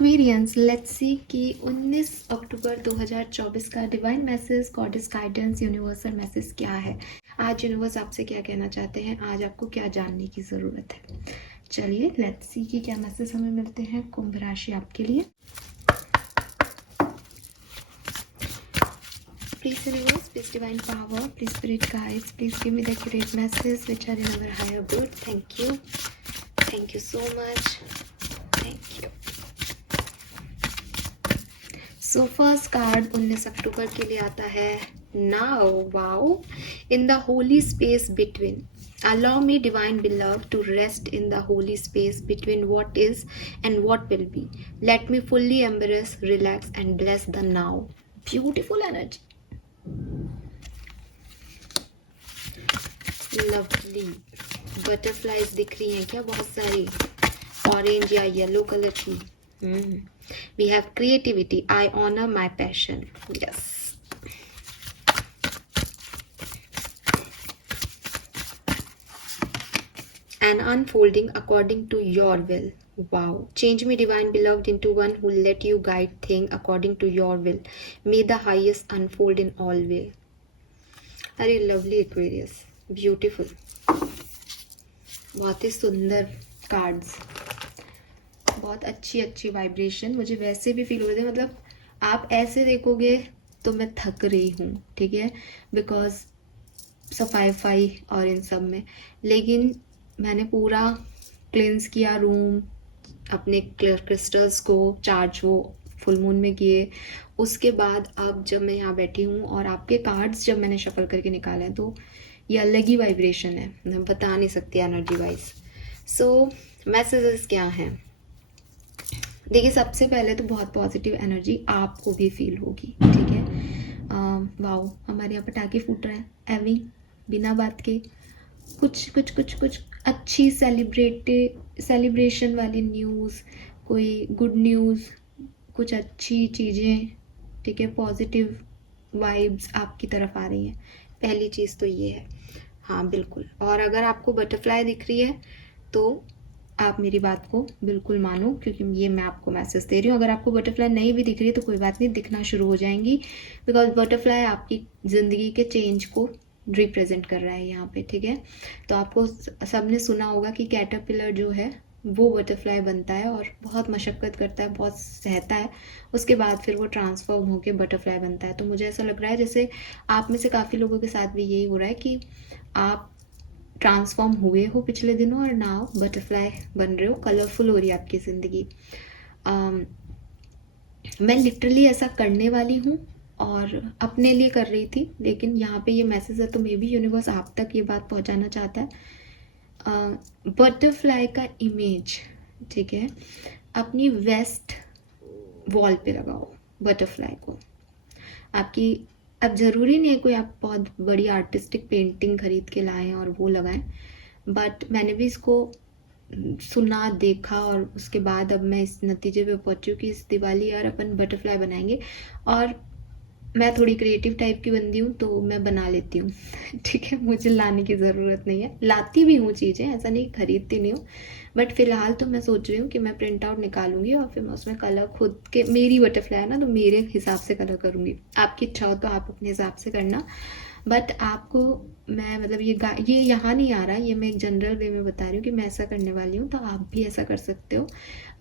Aquarians, let's see कि 19 अक्टूबर 2024 का divine message, goddess guidance, universal message क्या है। आज यूनिवर्स आपसे क्या कहना चाहते हैं, आज आपको क्या जानने की ज़रूरत है। चलिए लेट्स सी कि क्या मैसेज हमें मिलते हैं कुंभ राशि आपके लिए। Please universe, please divine power, please spirit guides, please give me the accurate message which are in our higher good. Thank you. Thank you so much. Thank you. So first card 19 अक्टूबर के लिए आता है Now. Wow. In the holy space between. Allow me, divine beloved, to rest in the holy space between what is and what will be. Let me fully embrace, relax and bless the now. Beautiful energy. Lovely butterflies दिख रही हैं क्या, बहुत सारी orange या yellow colour की। We have creativity, I honour my passion. Yes, and unfolding according to your will. Wow. Change me, divine beloved, into one who let you guide thing according to your will. May the highest unfold in all way. अरे lovely Aquarius, beautiful, बहुत ही सुंदर cards, बहुत अच्छी vibration. मुझे वैसे भी feel हो रहे थे, मतलब आप ऐसे देखोगे तो मैं थक रही हूँ, ठीक है, बिकॉज सफाई और इन सब में, लेकिन मैंने पूरा क्लींस किया रूम, अपने क्रिस्टल्स को चार्ज वो फुल मून में किए। उसके बाद अब जब मैं यहाँ बैठी हूँ और आपके कार्ड्स जब मैंने शफल करके निकाले हैं तो ये अलग ही वाइब्रेशन है, मैं बता नहीं सकती एनर्जी वाइज। सो मैसेजेस क्या हैं, देखिए सबसे पहले तो बहुत पॉजिटिव एनर्जी आपको भी फील होगी, ठीक है। वाओ, हमारे यहाँ पटाखे फूट रहे हैं एवी, बिना बात के कुछ अच्छी सेलिब्रेशन वाली न्यूज़, कोई गुड न्यूज़, कुछ अच्छी चीज़ें, ठीक है, पॉजिटिव वाइब्स आपकी तरफ आ रही हैं। पहली चीज़ तो ये है, हाँ बिल्कुल। और अगर आपको बटरफ्लाई दिख रही है तो आप मेरी बात को बिल्कुल मानो, क्योंकि ये मैं आपको मैसेज दे रही हूँ। अगर आपको बटरफ्लाई नहीं भी दिख रही है तो कोई बात नहीं, दिखना शुरू हो जाएंगी, बिकॉज बटरफ्लाई आपकी ज़िंदगी के चेंज को रिप्रेजेंट कर रहा है यहाँ पे, ठीक है। तो आपको सबने सुना होगा कि कैटरपिलर जो है वो बटरफ्लाई बनता है और बहुत मशक्क़त करता है, बहुत सहता है, उसके बाद फिर वो ट्रांसफॉर्म होकर बटरफ्लाई बनता है। तो मुझे ऐसा लग रहा है जैसे आप में से काफ़ी लोगों के साथ भी यही हो रहा है कि आप ट्रांसफॉर्म हुए हो पिछले दिनों और नाउ बटरफ्लाई बन रहे हो, कलरफुल हो रही है आपकी ज़िंदगी। मैं लिटरली ऐसा करने वाली हूँ और अपने लिए कर रही थी, लेकिन यहाँ पे ये मैसेज है तो मे बी यूनिवर्स आप तक ये बात पहुँचाना चाहता है। बटरफ्लाई का इमेज, ठीक है, अपनी वेस्ट वॉल पे लगाओ बटरफ्लाई को आपकी। अब ज़रूरी नहीं है कोई आप बहुत बड़ी आर्टिस्टिक पेंटिंग खरीद के लाएं और वो लगाएं, बट मैंने भी इसको सुना देखा और उसके बाद अब मैं इस नतीजे पे पहुंची हूँ कि इस दिवाली यार अपन बटरफ्लाई बनाएंगे। और मैं थोड़ी क्रिएटिव टाइप की बंदी हूँ तो मैं बना लेती हूँ ठीक है, मुझे लाने की ज़रूरत नहीं है, लाती भी हूँ चीज़ें, ऐसा नहीं खरीदती नहीं हूँ, बट फिलहाल तो मैं सोच रही हूँ कि मैं प्रिंट आउट निकालूंगी और फिर मैं उसमें कलर खुद के, मेरी बटरफ्लाई है ना तो मेरे हिसाब से कलर करूँगी। आपकी इच्छा हो तो आप अपने हिसाब से करना, बट आपको मैं मतलब ये यहाँ नहीं आ रहा, ये मैं एक जनरल वे में बता रही हूँ कि मैं ऐसा करने वाली हूँ, तो आप भी ऐसा कर सकते हो।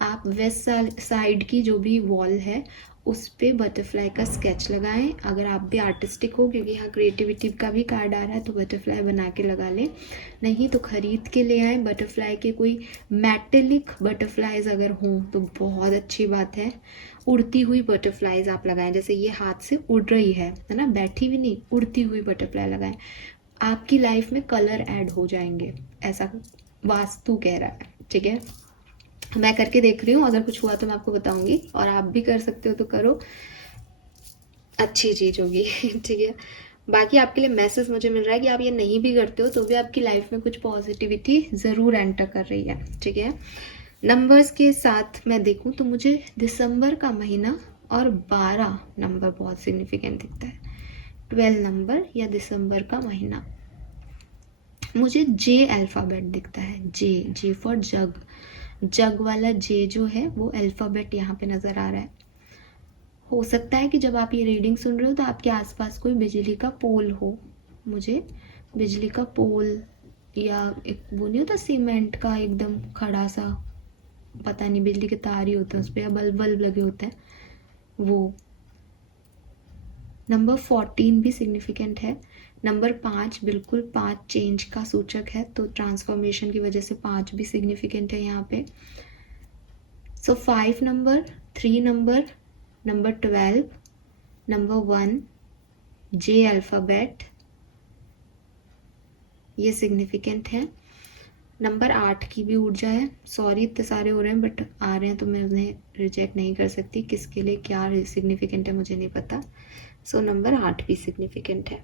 आप वेस्ट साइड की जो भी वॉल है उस पर बटरफ्लाई का स्केच लगाएं। अगर आप भी आर्टिस्टिक हो, क्योंकि यहाँ क्रिएटिविटी का भी कार्ड आ रहा है, तो बटरफ्लाई बना के लगा लें, नहीं तो ख़रीद के ले आएँ बटरफ्लाई के। कोई मेटेलिक बटरफ्लाइज अगर हों तो बहुत अच्छी बात है। उड़ती हुई बटरफ्लाइज आप लगाएं, जैसे ये हाथ से उड़ रही है ना, बैठी भी नहीं, उड़ती हुई बटरफ्लाई लगाएं, आपकी लाइफ में कलर ऐड हो जाएंगे, ऐसा वास्तु कह रहा है, ठीक है। मैं करके देख रही हूँ, अगर कुछ हुआ तो मैं आपको बताऊंगी, और आप भी कर सकते हो तो करो, अच्छी चीज़ होगी ठीक है। बाकी आपके लिए मैसेज मुझे मिल रहा है कि आप ये नहीं भी करते हो तो भी आपकी लाइफ में कुछ पॉजिटिविटी ज़रूर एंटर कर रही है, ठीक है। नंबर्स के साथ मैं देखूँ तो मुझे दिसंबर का महीना और 12 नंबर बहुत सिग्निफिकेंट दिखता है। 12 नंबर या दिसंबर का महीना, मुझे जे अल्फ़ाबेट दिखता है, जे फॉर जग, जग वाला जे जो है वो अल्फ़ाबेट यहाँ पे नज़र आ रहा है। हो सकता है कि जब आप ये रीडिंग सुन रहे हो तो आपके आसपास कोई बिजली का पोल हो। मुझे बिजली का पोल या एक वो नहीं होता सीमेंट का एकदम खड़ा सा, पता नहीं बिजली के तार ही होते हैं उस पर या बल्ब बल्ब लगे होते हैं वो। नंबर 14 भी सिग्निफिकेंट है। नंबर 5 बिल्कुल 5 चेंज का सूचक है, तो ट्रांसफॉर्मेशन की वजह से 5 भी सिग्निफिकेंट है यहाँ पे। सो 5 नंबर, 3 नंबर, नंबर 12, नंबर 1, जे अल्फ़ाबेट, ये सिग्निफिकेंट है। नंबर 8 की भी ऊर्जा है। सॉरी इतने सारे हो रहे हैं बट आ रहे हैं तो मैं उन्हें रिजेक्ट नहीं कर सकती, किसके लिए क्या सिग्निफिकेंट है मुझे नहीं पता। सो नंबर 8 भी सिग्निफिकेंट है।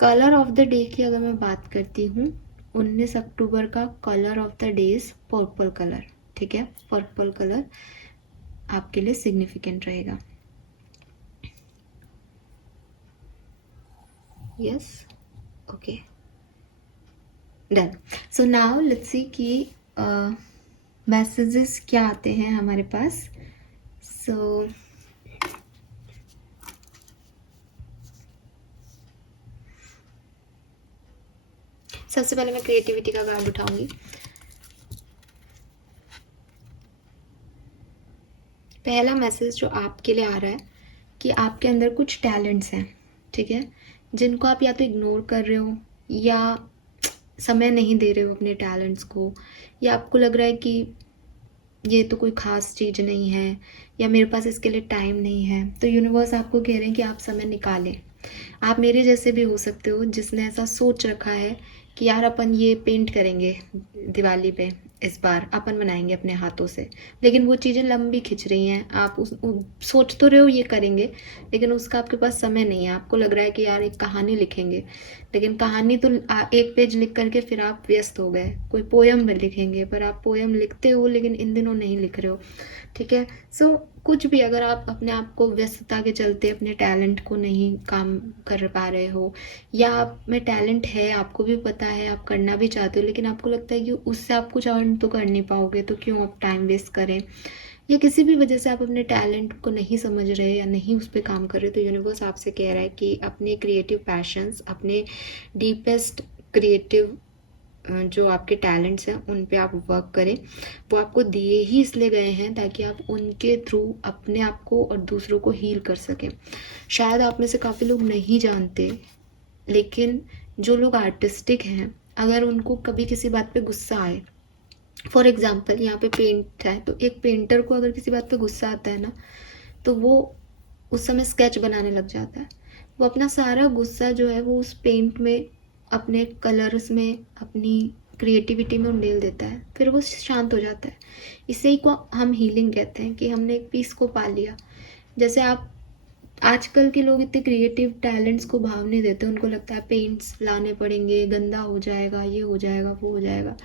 कलर ऑफ द डे की अगर मैं बात करती हूँ, 19 अक्टूबर का colour of the day is purple colour. ठीक है, पर्पल कलर आपके लिए सिग्निफिकेंट रहेगा। Yes, okay, done. So now let's see कि मैसेजेस क्या आते हैं हमारे पास। सो सबसे पहले मैं क्रिएटिविटी का कार्ड उठाऊंगी। पहला मैसेज जो आपके लिए आ रहा है कि आपके अंदर कुछ टैलेंट्स हैं, ठीक है, जिनको आप या तो इग्नोर कर रहे हो या समय नहीं दे रहे हो अपने टैलेंट्स को, या आपको लग रहा है कि ये तो कोई ख़ास चीज़ नहीं है या मेरे पास इसके लिए टाइम नहीं है। तो यूनिवर्स आपको कह रहे हैं कि आप समय निकालें। आप मेरे जैसे भी हो सकते हो जिसने ऐसा सोच रखा है कि यार अपन ये पेंट करेंगे दिवाली पे, इस बार अपन बनाएंगे अपने हाथों से, लेकिन वो चीज़ें लंबी खिंच रही हैं। आप सोच तो रहे हो ये करेंगे, लेकिन उसका आपके पास समय नहीं है। आपको लग रहा है कि यार एक कहानी लिखेंगे, लेकिन कहानी तो एक पेज लिख करके फिर आप व्यस्त हो गए। कोई पोयम में लिखेंगे, पर आप पोयम लिखते हो लेकिन इन दिनों नहीं लिख रहे हो। ठीक है, सो कुछ भी अगर आप अपने आप को व्यस्तता के चलते अपने टैलेंट को नहीं काम कर पा रहे हो, या आप में टैलेंट है, आपको भी पता है, आप करना भी चाहते हो, लेकिन आपको लगता है कि उससे आप कुछ अर्न तो कर नहीं पाओगे, तो क्यों आप टाइम वेस्ट करें, या किसी भी वजह से आप अपने टैलेंट को नहीं समझ रहे या नहीं उस पर काम कर रहे, तो यूनिवर्स आपसे कह रहा है कि अपने क्रिएटिव पैशंस, अपने डीपेस्ट क्रिएटिव जो आपके टैलेंट्स हैं उन पे आप वर्क करें। वो आपको दिए ही इसलिए गए हैं ताकि आप उनके थ्रू अपने आप को और दूसरों को हील कर सकें। शायद आप में से काफ़ी लोग नहीं जानते, लेकिन जो लोग आर्टिस्टिक हैं, अगर उनको कभी किसी बात पे गुस्सा आए, फॉर एग्जाम्पल यहाँ पे पेंट है, तो एक पेंटर को अगर किसी बात पे गुस्सा आता है ना, तो वो उस समय स्केच बनाने लग जाता है। वो अपना सारा गुस्सा जो है वो उस पेंट में, अपने कलर्स में, अपनी क्रिएटिविटी में उंडेल देता है, फिर वो शांत हो जाता है। इसे ही को हम हीलिंग कहते हैं कि हमने एक पीस को पा लिया। जैसे आप आजकल के लोग इतने क्रिएटिव टैलेंट्स को भाव नहीं देते, उनको लगता है पेंट्स लाने पड़ेंगे, गंदा हो जाएगा, ये हो जाएगा, वो हो जाएगा।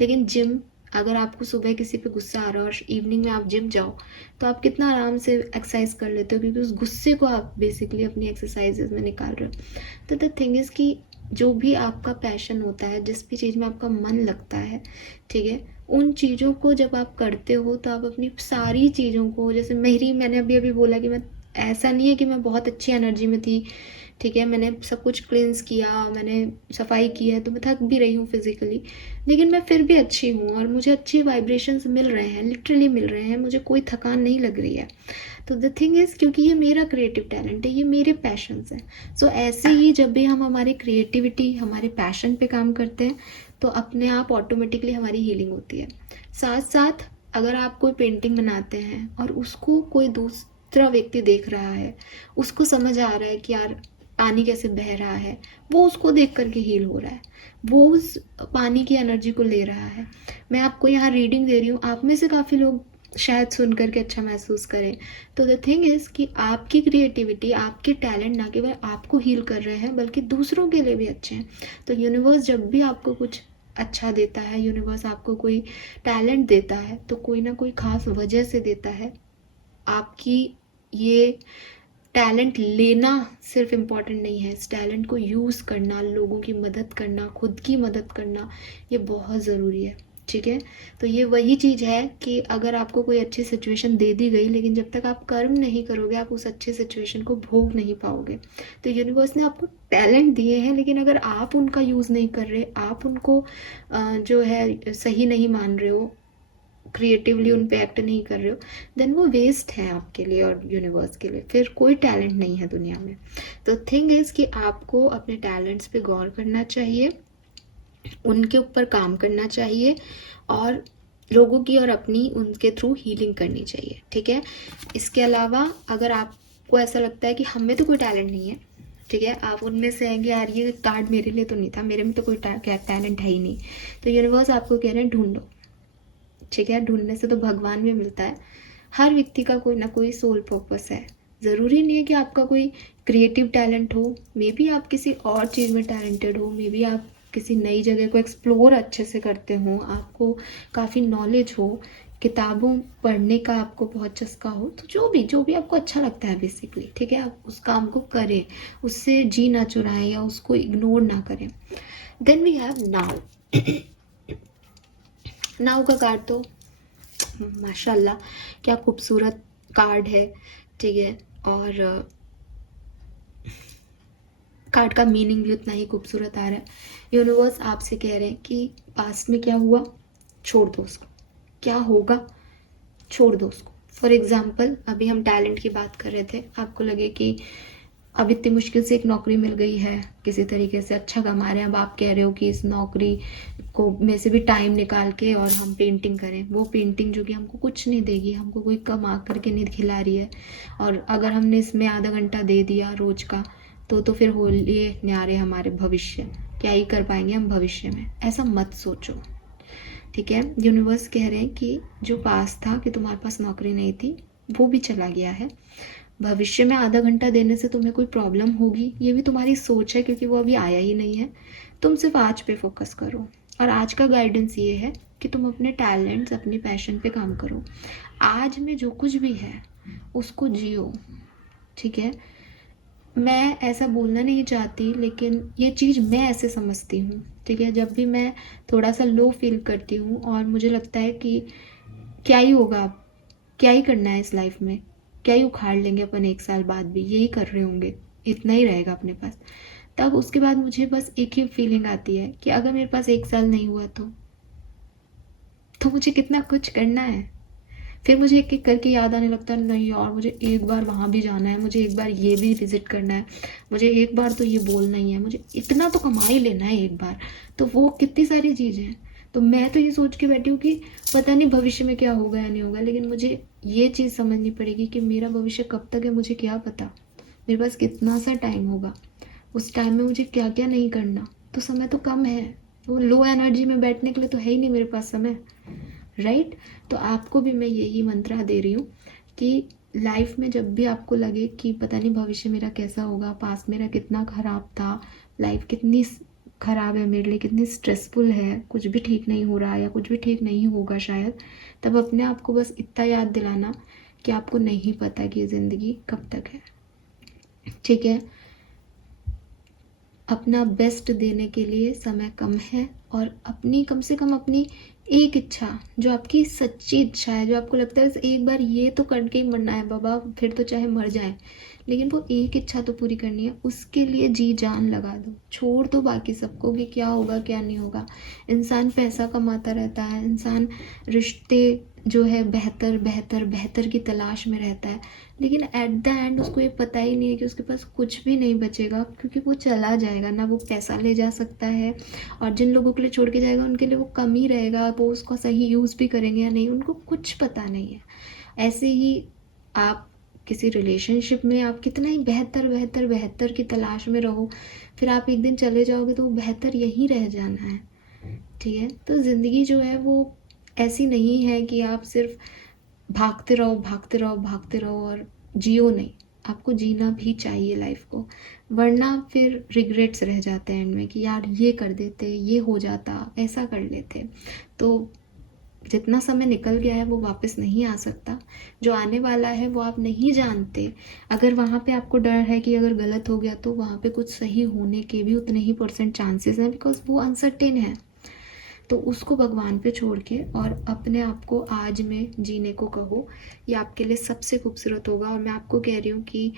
लेकिन जिम, अगर आपको सुबह किसी पे गुस्सा आ रहा है और इवनिंग में आप जिम जाओ, तो आप कितना आराम से एक्सरसाइज कर लेते हो, क्योंकि उस गुस्से को आप बेसिकली अपनी एक्सरसाइजेज में निकाल रहे हो। तो द थिंग इज़ कि जो भी आपका पैशन होता है, जिस भी चीज़ में आपका मन लगता है, ठीक है, उन चीज़ों को जब आप करते हो तो आप अपनी सारी चीज़ों को, जैसे मैंने अभी अभी बोला कि मैं, ऐसा नहीं है कि मैं बहुत अच्छी एनर्जी में थी, ठीक है, मैंने सब कुछ क्लींस किया, मैंने सफाई की है, तो मैं थक भी रही हूँ फिजिकली, लेकिन मैं फिर भी अच्छी हूँ और मुझे अच्छे वाइब्रेशंस मिल रहे हैं, लिटरली मिल रहे हैं, मुझे कोई थकान नहीं लग रही है। तो द थिंग इज़, क्योंकि ये मेरा क्रिएटिव टैलेंट है, ये मेरे पैशंस हैं। सो ऐसे ही जब भी हम हमारी क्रिएटिविटी, हमारे पैशन पे काम करते हैं, तो अपने आप ऑटोमेटिकली हमारी हीलिंग होती है। साथ साथ अगर आप कोई पेंटिंग बनाते हैं और उसको कोई दूसरा व्यक्ति देख रहा है, उसको समझ आ रहा है कि यार पानी कैसे बह रहा है, वो उसको देख करके हील हो रहा है, वो उस पानी की एनर्जी को ले रहा है। मैं आपको यहाँ रीडिंग दे रही हूँ, आप में से काफ़ी लोग शायद सुन करके अच्छा महसूस करें। तो द थिंग इज़ कि आपकी क्रिएटिविटी, आपके टैलेंट ना केवल आपको हील कर रहे हैं बल्कि दूसरों के लिए भी अच्छे हैं। तो यूनिवर्स जब भी आपको कुछ अच्छा देता है, यूनिवर्स आपको कोई टैलेंट देता है, तो कोई ना कोई ख़ास वजह से देता है। आपकी ये टैलेंट लेना सिर्फ इम्पॉर्टेंट नहीं है, इस टैलेंट को यूज़ करना, लोगों की मदद करना, खुद की मदद करना, ये बहुत ज़रूरी है। ठीक है। तो ये वही चीज़ है कि अगर आपको कोई अच्छी सिचुएशन दे दी गई, लेकिन जब तक आप कर्म नहीं करोगे आप उस अच्छी सिचुएशन को भोग नहीं पाओगे। तो यूनिवर्स ने आपको टैलेंट दिए हैं, लेकिन अगर आप उनका यूज़ नहीं कर रहे, आप उनको जो है सही नहीं मान रहे हो, क्रिएटिवली उन पे एक्ट नहीं कर रहे हो, देन वो वेस्ट है आपके लिए और यूनिवर्स के लिए। फिर कोई टैलेंट नहीं है दुनिया में। तो थिंग इज़ कि आपको अपने टैलेंट्स पे गौर करना चाहिए, उनके ऊपर काम करना चाहिए, और लोगों की और अपनी उनके थ्रू हीलिंग करनी चाहिए, ठीक है। इसके अलावा अगर आपको ऐसा लगता है कि हम में तो कोई टैलेंट नहीं है, ठीक है, आप उनमें से हैं कि यार ये कार्ड मेरे लिए तो नहीं था, मेरे में तो कोई टैलेंट है ही नहीं, तो यूनिवर्स आपको कह रहे हैं ढूंढो, ठीक है। ढूंढने से तो भगवान भी मिलता है। हर व्यक्ति का कोई ना कोई सोल पर्पस है। ज़रूरी नहीं है कि आपका कोई क्रिएटिव टैलेंट हो, मे बी आप किसी और चीज़ में टैलेंटेड हो, मे बी आप किसी नई जगह को एक्सप्लोर अच्छे से करते हो, आपको काफ़ी नॉलेज हो, किताबों पढ़ने का आपको बहुत चस्का हो, तो जो भी आपको अच्छा लगता है बेसिकली, ठीक है, आप उस काम को करें, उससे जी ना चुराएं या उसको इग्नोर ना करें। Then we have now. Now का कार्ड तो माशाल्लाह क्या खूबसूरत कार्ड है, ठीक है। और कार्ड का मीनिंग भी उतना ही खूबसूरत आ रहा है। यूनिवर्स आपसे कह रहे हैं कि पास्ट में क्या हुआ छोड़ दो उसको, क्या होगा छोड़ दो उसको। फॉर एग्जाम्पल अभी हम टैलेंट की बात कर रहे थे, आपको लगे कि अब इतनी मुश्किल से एक नौकरी मिल गई है, किसी तरीके से अच्छा कमा रहे हैं, अब आप कह रहे हो कि इस नौकरी को में से भी टाइम निकाल के और हम पेंटिंग करें। वो पेंटिंग जो कि हमको कुछ नहीं देगी, हमको कोई कमा करके नहीं खिला रही है, और अगर हमने इसमें आधा घंटा दे दिया रोज का तो फिर हो लिए न्यारे हमारे भविष्य, क्या ही कर पाएंगे हम भविष्य में। ऐसा मत सोचो, ठीक है। यूनिवर्स कह रहे हैं कि जो पास था कि तुम्हारे पास नौकरी नहीं थी वो भी चला गया है, भविष्य में आधा घंटा देने से तुम्हें कोई प्रॉब्लम होगी ये भी तुम्हारी सोच है, क्योंकि वो अभी आया ही नहीं है। तुम सिर्फ आज पे फोकस करो, और आज का गाइडेंस ये है कि तुम अपने टैलेंट्स अपनी पैशन पे काम करो। आज में जो कुछ भी है उसको जियो, ठीक है। मैं ऐसा बोलना नहीं चाहती, लेकिन ये चीज़ मैं ऐसे समझती हूँ, ठीक है। जब भी मैं थोड़ा सा लो फील करती हूँ और मुझे लगता है कि क्या ही होगा, क्या ही करना है इस लाइफ में, क्या ही उखाड़ लेंगे अपन एक साल बाद भी, यही कर रहे होंगे, इतना ही रहेगा अपने पास, तब उसके बाद मुझे बस एक ही फीलिंग आती है कि अगर मेरे पास एक साल नहीं हुआ तो मुझे कितना कुछ करना है। फिर मुझे एक एक करके याद आने लगता है, नहीं यार मुझे एक बार वहाँ भी जाना है, मुझे एक बार ये भी विजिट करना है, मुझे एक बार तो ये बोलना ही है, मुझे इतना तो कमा ही लेना है एक बार। तो वो कितनी सारी चीज़ें हैं। तो मैं तो ये सोच के बैठी हूँ कि पता नहीं भविष्य में क्या होगा या नहीं होगा, लेकिन मुझे ये चीज़ समझनी पड़ेगी कि मेरा भविष्य कब तक है मुझे क्या पता, मेरे पास कितना सा टाइम होगा, उस टाइम में मुझे क्या क्या नहीं करना। तो समय तो कम है, वो लो एनर्जी में बैठने के लिए तो है ही नहीं मेरे पास समय, राइट। तो आपको भी मैं यही मंत्रा दे रही हूँ कि लाइफ में जब भी आपको लगे कि पता नहीं भविष्य मेरा कैसा होगा, पास्ट मेरा कितना ख़राब था, लाइफ कितनी ख़राब है मेरे लिए, कितनी स्ट्रेसफुल है, कुछ भी ठीक नहीं हो रहा या कुछ भी ठीक नहीं होगा शायद, तब अपने आप को बस इतना याद दिलाना कि आपको नहीं पता कि ये ज़िंदगी कब तक है, ठीक है। अपना बेस्ट देने के लिए समय कम है, और अपनी कम से कम अपनी एक इच्छा जो आपकी सच्ची इच्छा है, जो आपको लगता है एक बार ये तो करके ही मरना है बाबा, फिर तो चाहे मर जाए, लेकिन वो एक इच्छा तो पूरी करनी है, उसके लिए जी जान लगा दो। छोड़ दो बाकी सबको कि क्या होगा क्या नहीं होगा। इंसान पैसा कमाता रहता है, इंसान रिश्ते जो है बेहतर बेहतर बेहतर की तलाश में रहता है, लेकिन एट द एंड उसको ये पता ही नहीं है कि उसके पास कुछ भी नहीं बचेगा, क्योंकि वो चला जाएगा ना, वो पैसा ले जा सकता है, और जिन लोगों के लिए छोड़ के जाएगा उनके लिए वो कम ही रहेगा, वो उसका सही यूज़ भी करेंगे या नहीं उनको कुछ पता नहीं है। ऐसे ही आप किसी रिलेशनशिप में आप कितना ही बेहतर बेहतर बेहतर की तलाश में रहो, फिर आप एक दिन चले जाओगे तो वो बेहतर यहीं रह जाना है, ठीक है। तो ज़िंदगी जो है वो ऐसी नहीं है कि आप सिर्फ भागते रहो भागते रहो भागते रहो और जियो नहीं, आपको जीना भी चाहिए लाइफ को, वरना फिर रिग्रेट्स रह जाते हैं एंड में कि यार ये कर देते, ये हो जाता, ऐसा कर लेते। तो जितना समय निकल गया है वो वापस नहीं आ सकता, जो आने वाला है वो आप नहीं जानते। अगर वहाँ पे आपको डर है कि अगर गलत हो गया तो वहाँ पे कुछ सही होने के भी उतने ही % चांसेस हैं, बिकॉज वो अनसर्टेन है। तो उसको भगवान पे छोड़ के और अपने आप को आज में जीने को कहो, ये आपके लिए सबसे खूबसूरत होगा। और मैं आपको कह रही हूँ कि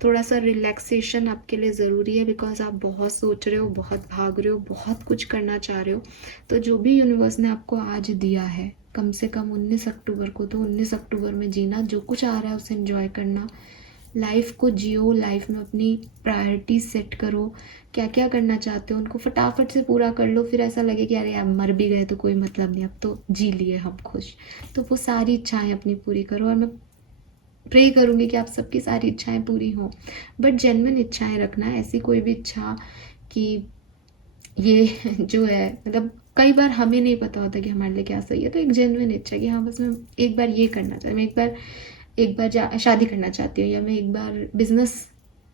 थोड़ा सा रिलैक्सेशन आपके लिए ज़रूरी है, बिकॉज आप बहुत सोच रहे हो, बहुत भाग रहे हो, बहुत कुछ करना चाह रहे हो। तो जो भी यूनिवर्स ने आपको आज दिया है, कम से कम 19 अक्टूबर को, तो 19 अक्टूबर में जीना, जो कुछ आ रहा है उसे एंजॉय करना, लाइफ को जियो, लाइफ में अपनी प्रायोरिटी सेट करो, क्या क्या करना चाहते हो उनको फटाफट से पूरा कर लो। फिर ऐसा लगे कि अरे यार मर भी गए तो कोई मतलब नहीं, अब तो जी लिए हम खुश। तो वो सारी इच्छाएं अपनी पूरी करो, और मैं प्रे करूँगी कि आप सबकी सारी इच्छाएं पूरी हों, बट जेन्युइन इच्छाएं रखना, ऐसी कोई भी इच्छा कि ये जो है, मतलब कई बार हमें नहीं पता होता कि हमारे लिए क्या सही है, तो एक जेन्युइन इच्छा कि हाँ बस मैं एक बार ये करना चाहती हूँ, मैं एक बार शादी करना चाहती हूँ, या मैं एक बार बिजनेस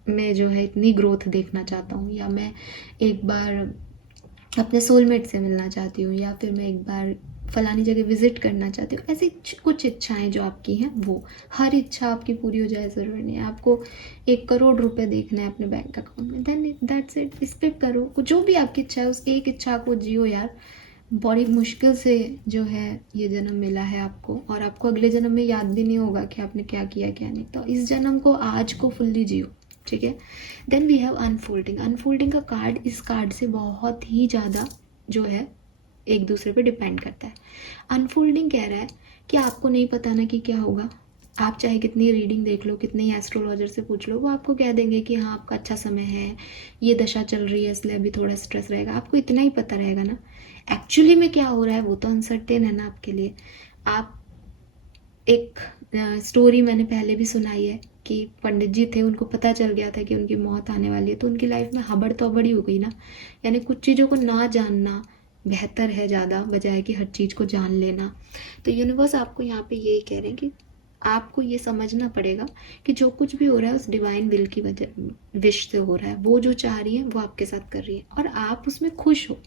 में जो है इतनी ग्रोथ देखना चाहता हूँ, या मैं एक बार अपने सोलमेट से मिलना चाहती हूँ, या फिर मैं एक बार फलानी जगह विजिट करना चाहती हूँ। ऐसी कुछ इच्छाएं जो आपकी हैं, वो हर इच्छा आपकी पूरी हो जाए ज़रूरी नहीं है आपको 1 करोड़ रुपए देखना है अपने बैंक अकाउंट में, देन दैट्स इट, इस पर करो। जो भी आपकी इच्छा है उस एक इच्छा को जियो यार। बड़ी मुश्किल से जो है ये जन्म मिला है आपको, और आपको अगले जन्म में याद भी नहीं होगा कि आपने क्या किया क्या नहीं। तो इस जन्म को, आज को फुल्ली जियो, ठीक है। Then we have unfolding. Unfolding का कार्ड इस कार्ड से बहुत ही ज़्यादा जो है एक दूसरे पे डिपेंड करता है। अनफोल्डिंग कह रहा है कि आपको नहीं पता ना कि क्या होगा, आप चाहे कितनी रीडिंग देख लो, कितने ही एस्ट्रोलॉजर से पूछ लो, वो आपको कह देंगे कि हाँ आपका अच्छा समय है, ये दशा चल रही है इसलिए अभी थोड़ा स्ट्रेस रहेगा, आपको इतना ही पता रहेगा ना। एक्चुअली में क्या हो रहा है वो तो अनसर्टेन है ना आपके लिए। आप एक स्टोरी मैंने पहले भी सुनाई है कि पंडित जी थे, उनको पता चल गया था कि उनकी मौत आने वाली है, तो उनकी लाइफ में हबड़ तोबड़ी हो गई ना। यानी कुछ चीज़ों को ना जानना बेहतर है ज़्यादा, बजाय कि हर चीज़ को जान लेना। तो यूनिवर्स आपको यहाँ पे यही कह रहे हैं कि आपको ये समझना पड़ेगा कि जो कुछ भी हो रहा है उस डिवाइन विल की वजह, विश से हो रहा है। वो जो चाह रही है वो आपके साथ कर रही है और आप उसमें खुश हो।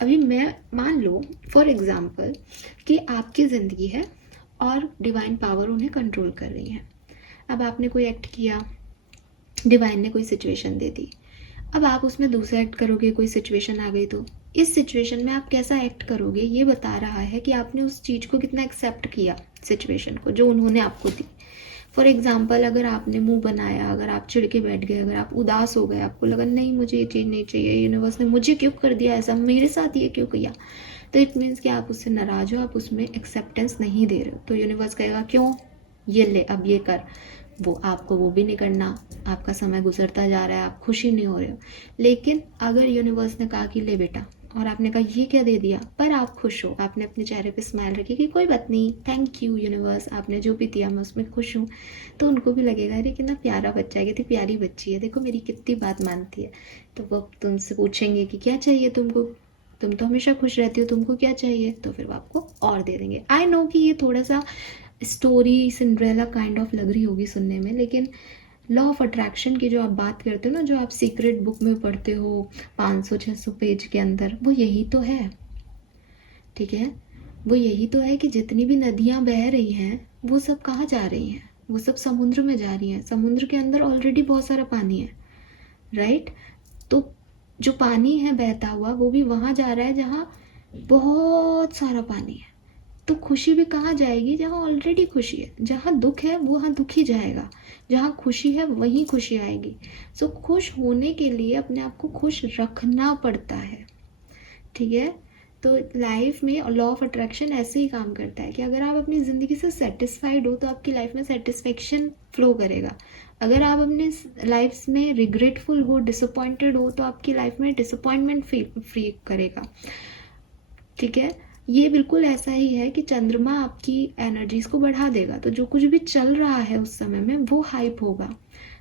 अभी मैं मान लो फॉर एग्जाम्पल कि आपकी ज़िंदगी है और डिवाइन पावर उन्हें कंट्रोल कर रही है। अब आपने कोई एक्ट किया, डिवाइन ने कोई सिचुएशन दे दी, अब आप उसमें दूसरा एक्ट करोगे, कोई सिचुएशन आ गई, तो इस सिचुएशन में आप कैसा एक्ट करोगे ये बता रहा है कि आपने उस चीज़ को कितना एक्सेप्ट किया, सिचुएशन को जो उन्होंने आपको दी। फॉर एग्जाम्पल, अगर आपने मुंह बनाया, अगर आप चिढ़ के बैठ गए, अगर आप उदास हो गए, आपको लगा नहीं मुझे ये चीज़ नहीं चाहिए, यूनिवर्स ने मुझे क्यों कर दिया ऐसा, मेरे साथ ये क्यों किया, तो इट मीन्स कि आप उससे नाराज हो, आप उसमें एक्सेप्टेंस नहीं दे रहे हो। तो यूनिवर्स कहेगा क्यों, ये ले अब ये कर, वो आपको वो भी नहीं करना, आपका समय गुजरता जा रहा है, आप खुशी नहीं हो रहे हो। लेकिन अगर यूनिवर्स ने कहा कि ले बेटा, और आपने कहा ये क्या दे दिया, पर आप खुश हो, आपने अपने चेहरे पे स्माइल रखी कि कोई बात नहीं, थैंक यू यूनिवर्स, आपने जो भी दिया मैं उसमें खुश हूँ, तो उनको भी लगेगा अरे कितना प्यारा बच्चा है, कितनी प्यारी बच्ची है, देखो मेरी कितनी बात मानती है। तो वो तुमसे पूछेंगे कि क्या चाहिए तुमको, तुम तो हमेशा खुश रहती हो, तुमको क्या चाहिए, तो फिर वो आपको और दे देंगे। आई नो कि ये थोड़ा सा स्टोरी सिंड्रेला काइंड ऑफ लग रही होगी सुनने में, लेकिन लॉ ऑफ अट्रैक्शन की जो आप बात करते हो ना, जो आप सीक्रेट बुक में पढ़ते हो 500-600 पेज के अंदर, वो यही तो है, ठीक है। वो यही तो है कि जितनी भी नदियाँ बह रही हैं वो सब कहाँ जा रही हैं, वो सब समुद्र में जा रही हैं। समुद्र के अंदर ऑलरेडी बहुत सारा पानी है, राइट। तो जो पानी है बहता हुआ वो भी वहाँ जा रहा है जहाँ बहुत सारा पानी है। तो खुशी भी कहाँ जाएगी, जहाँ ऑलरेडी खुशी है। जहाँ दुख है वहाँ दुख ही जाएगा, जहाँ खुशी है वहीं खुशी आएगी। सो खुश होने के लिए अपने आप को खुश रखना पड़ता है, ठीक है। तो लाइफ में लॉ ऑफ अट्रैक्शन ऐसे ही काम करता है कि अगर आप अपनी ज़िंदगी से सेटिस्फाइड हो तो आपकी लाइफ में सेटिस्फेक्शन फ्लो करेगा। अगर आप अपने लाइफ में रिग्रेटफुल हो, डिसअपॉइंटेड हो, तो आपकी लाइफ में डिसअपॉइंटमेंट फ्री करेगा, ठीक है। ये बिल्कुल ऐसा ही है कि चंद्रमा आपकी एनर्जीज को बढ़ा देगा, तो जो कुछ भी चल रहा है उस समय में वो हाइप होगा।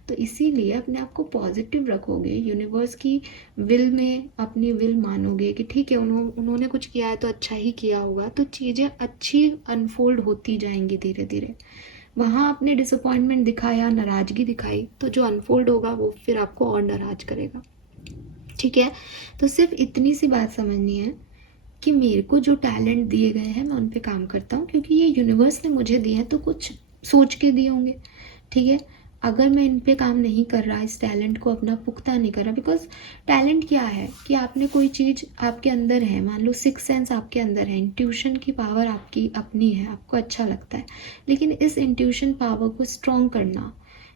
तो इसीलिए अपने आप को पॉजिटिव रखोगे, यूनिवर्स की विल में अपनी विल मानोगे कि ठीक है उन्होंने कुछ किया है तो अच्छा ही किया होगा, तो चीज़ें अच्छी अनफोल्ड होती जाएंगी धीरे धीरे। वहाँ आपने डिसअपॉइंटमेंट दिखाया, नाराज़गी दिखाई, तो जो अनफोल्ड होगा वो फिर आपको और नाराज करेगा, ठीक है। तो सिर्फ इतनी सी बात समझनी है कि मेरे को जो टैलेंट दिए गए हैं मैं उन पे काम करता हूँ, क्योंकि ये यूनिवर्स ने मुझे दिए हैं, तो कुछ सोच के दिए होंगे, ठीक है। अगर मैं इन पे काम नहीं कर रहा, इस टैलेंट को अपना पुख्ता नहीं कर रहा, बिकॉज टैलेंट क्या है कि आपने कोई चीज़ आपके अंदर है, मान लो सिक्स सेंस आपके अंदर है, इंट्यूशन की पावर आपकी अपनी है, आपको अच्छा लगता है, लेकिन इस इंट्यूशन पावर को स्ट्रॉन्ग करना,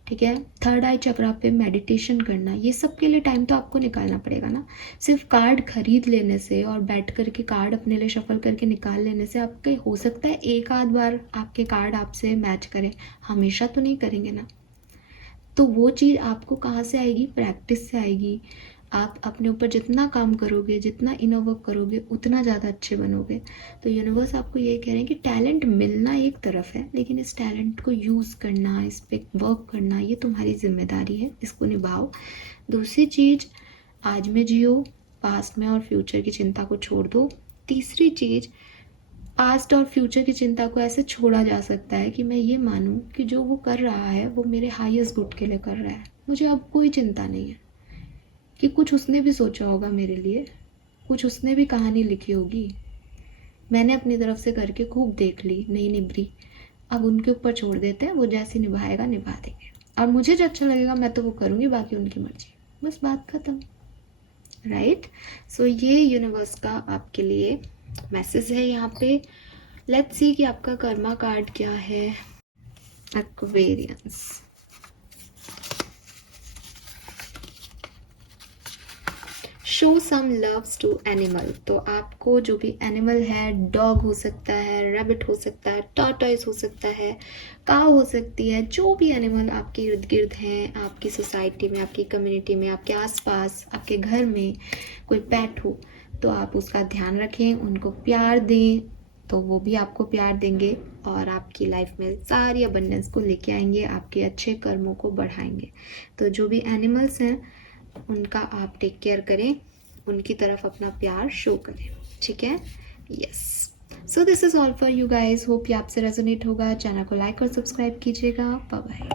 ठीक है, थर्ड आई चक्रा पे मेडिटेशन करना, ये सब के लिए टाइम तो आपको निकालना पड़ेगा ना। सिर्फ कार्ड खरीद लेने से और बैठ करके कार्ड अपने लिए शफल करके निकाल लेने से आपके हो सकता है एक आध बार आपके कार्ड आपसे मैच करें, हमेशा तो नहीं करेंगे ना। तो वो चीज़ आपको कहाँ से आएगी? प्रैक्टिस से आएगी। आप अपने ऊपर जितना काम करोगे, जितना इनर वर्क करोगे, उतना ज़्यादा अच्छे बनोगे। तो यूनिवर्स आपको ये कह रहे हैं कि टैलेंट मिलना एक तरफ है, लेकिन इस टैलेंट को यूज़ करना, इस पर वर्क करना, ये तुम्हारी जिम्मेदारी है, इसको निभाओ। दूसरी चीज़, आज में जियो, पास्ट में और फ्यूचर की चिंता को छोड़ दो। तीसरी चीज़, पास्ट और फ्यूचर की चिंता को ऐसे छोड़ा जा सकता है कि मैं ये मानूं कि जो वो कर रहा है वो मेरे हाईएस्ट गुड के लिए कर रहा है, मुझे अब कोई चिंता नहीं है, कि कुछ उसने भी सोचा होगा मेरे लिए, कुछ उसने भी कहानी लिखी होगी, मैंने अपनी तरफ से करके खूब देख ली, नहीं निभरी, अब उनके ऊपर छोड़ देते हैं, वो जैसे निभाएगा निभा देंगे, और मुझे जो अच्छा लगेगा मैं तो वो करूँगी, बाकी उनकी मर्जी, बस बात खत्म। राइट? सो ये यूनिवर्स का आपके लिए मैसेज है यहाँ पे। लेट्स सी कि आपका कर्मा कार्ड क्या है। Aquarians, show some loves to animal. तो आपको जो भी एनिमल है, डॉग हो सकता है, रैबिट हो सकता है, टॉर्टॉइस हो सकता है, काऊ हो सकती है, जो भी एनिमल आपके इर्द गिर्द हैं, आपकी सोसाइटी में, आपकी कम्युनिटी में, आपके आसपास, आपके घर में कोई पेट हो, तो आप उसका ध्यान रखें, उनको प्यार दें, तो वो भी आपको प्यार देंगे और आपकी लाइफ में सारी अबंडेंस को लेके आएंगे, आपके अच्छे कर्मों को बढ़ाएंगे। तो जो भी एनिमल्स हैं उनका आप टेक केयर करें, उनकी तरफ अपना प्यार शो करें, ठीक है? Yes, so this is all for you guys. Hope ये आपसे रेजोनेट होगा। चैनल को लाइक और सब्सक्राइब कीजिएगा। Bye bye.